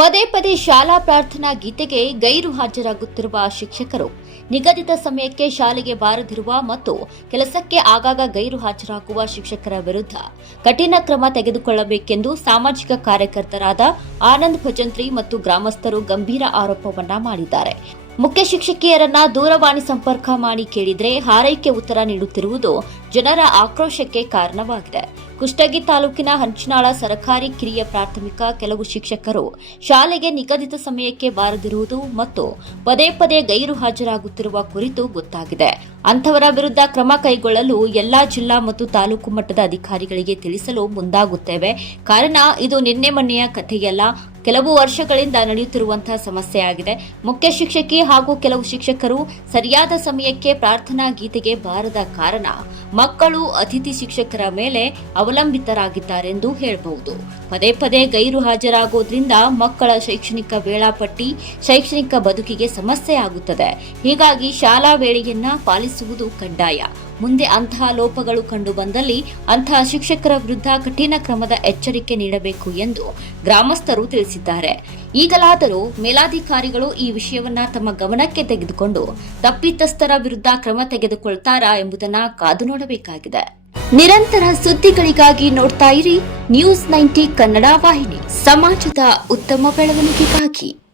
ಪದೇ ಪದೇ ಶಾಲಾ ಪ್ರಾರ್ಥನಾ ಗೀತೆಗೆ ಗೈರು ಹಾಜರಾಗುತ್ತಿರುವ ಶಿಕ್ಷಕರು, ನಿಗದಿತ ಸಮಯಕ್ಕೆ ಶಾಲೆಗೆ ಬಾರದಿರುವ ಮತ್ತು ಕೆಲಸಕ್ಕೆ ಆಗಾಗ ಗೈರು ಹಾಜರಾಗುವ ಶಿಕ್ಷಕರ ವಿರುದ್ಧ ಕಠಿಣ ಕ್ರಮ ತೆಗೆದುಕೊಳ್ಳಬೇಕೆಂದು ಸಾಮಾಜಿಕ ಕಾರ್ಯಕರ್ತರಾದ ಆನಂದ್ ಭಜಂತ್ರಿ ಮತ್ತು ಗ್ರಾಮಸ್ಥರು ಗಂಭೀರ ಆರೋಪವನ್ನ ಮಾಡಿದ್ದಾರೆ. ಮುಖ್ಯ ಶಿಕ್ಷಕಿಯರನ್ನ ದೂರವಾಣಿ ಸಂಪರ್ಕ ಮಾಡಿ ಕೇಳಿದ್ರೆ ಹಾರೈಕೆ ಉತ್ತರ ನೀಡುತ್ತಿರುವುದು ಜನರ ಆಕ್ರೋಶಕ್ಕೆ ಕಾರಣವಾಗಿದೆ. ಕುಷ್ಟಗಿ ತಾಲೂಕಿನ ಹಂಚನಾಳ ಸರಕಾರಿ ಕಿರಿಯ ಪ್ರಾಥಮಿಕ ಕೆಲವು ಶಿಕ್ಷಕರು ಶಾಲೆಗೆ ನಿಗದಿತ ಸಮಯಕ್ಕೆ ಬಾರದಿರುವುದು ಮತ್ತು ಪದೇ ಪದೇ ಗೈರು ಹಾಜರಾಗುತ್ತಿರುವ ಕುರಿತು ಗೊತ್ತಾಗಿದೆ. ಅಂಥವರ ವಿರುದ್ಧ ಕ್ರಮ ಕೈಗೊಳ್ಳಲು ಎಲ್ಲಾ ಜಿಲ್ಲಾ ಮತ್ತು ತಾಲೂಕು ಮಟ್ಟದ ಅಧಿಕಾರಿಗಳಿಗೆ ತಿಳಿಸಲು ಮುಂದಾಗುತ್ತೇವೆ. ಕಾರಣ, ಇದು ನಿನ್ನೆ ಮೊನ್ನೆಯ ಕಥೆಯಲ್ಲ. ಕೆಲವು ವರ್ಷಗಳಿಂದ ನಡೆಯುತ್ತಿರುವಂತಹ ಸಮಸ್ಯೆಯಾಗಿದೆ ಮುಖ್ಯ ಶಿಕ್ಷಕಿ ಹಾಗೂ ಕೆಲವು ಶಿಕ್ಷಕರು ಸರಿಯಾದ ಸಮಯಕ್ಕೆ ಪ್ರಾರ್ಥನಾ ಗೀತೆಗೆ ಬಾರದ ಕಾರಣ. ಮಕ್ಕಳು ಅತಿಥಿ ಶಿಕ್ಷಕರ ಮೇಲೆ ಅವಲಂಬಿತರಾಗಿದ್ದಾರೆಂದು ಹೇಳಬಹುದು. ಪದೇ ಪದೇ ಗೈರು ಹಾಜರಾಗೋದ್ರಿಂದ ಮಕ್ಕಳ ಶೈಕ್ಷಣಿಕ ವೇಳಾಪಟ್ಟಿ, ಶೈಕ್ಷಣಿಕ ಬದುಕಿಗೆ ಸಮಸ್ಯೆ ಆಗುತ್ತದೆ. ಹೀಗಾಗಿ ಶಾಲಾ ವೇಳೆಯನ್ನ ಪಾಲಿಸುವುದು ಕಡ್ಡಾಯ. ಮುಂದೆ ಅಂತಹ ಲೋಪಗಳು ಕಂಡು ಬಂದಲ್ಲಿ ಅಂತಹ ಶಿಕ್ಷಕರ ವಿರುದ್ಧ ಕಠಿಣ ಕ್ರಮದ ಎಚ್ಚರಿಕೆ ನೀಡಬೇಕು ಎಂದು ಗ್ರಾಮಸ್ಥರು ತಿಳಿಸಿದ್ದಾರೆ. ಈಗಲಾದರೂ ಮೇಲಾಧಿಕಾರಿಗಳು ಈ ವಿಷಯವನ್ನ ತಮ್ಮ ಗಮನಕ್ಕೆ ತೆಗೆದುಕೊಂಡು ತಪ್ಪಿತಸ್ಥರ ವಿರುದ್ಧ ಕ್ರಮ ತೆಗೆದುಕೊಳ್ತಾರಾ ಎಂಬುದನ್ನ ಕಾದು ನೋಡಬೇಕಾಗಿದೆ. ನಿರಂತರ ಸುದ್ದಿಗಳಿಗಾಗಿ ನೋಡ್ತಾ ಇರಿ ನ್ಯೂಸ್ ನೈಂಟಿ ಕನ್ನಡ ವಾಹಿನಿ. ಸಮಾಜದ ಉತ್ತಮ ಬೆಳವಣಿಗೆಗಾಗಿ.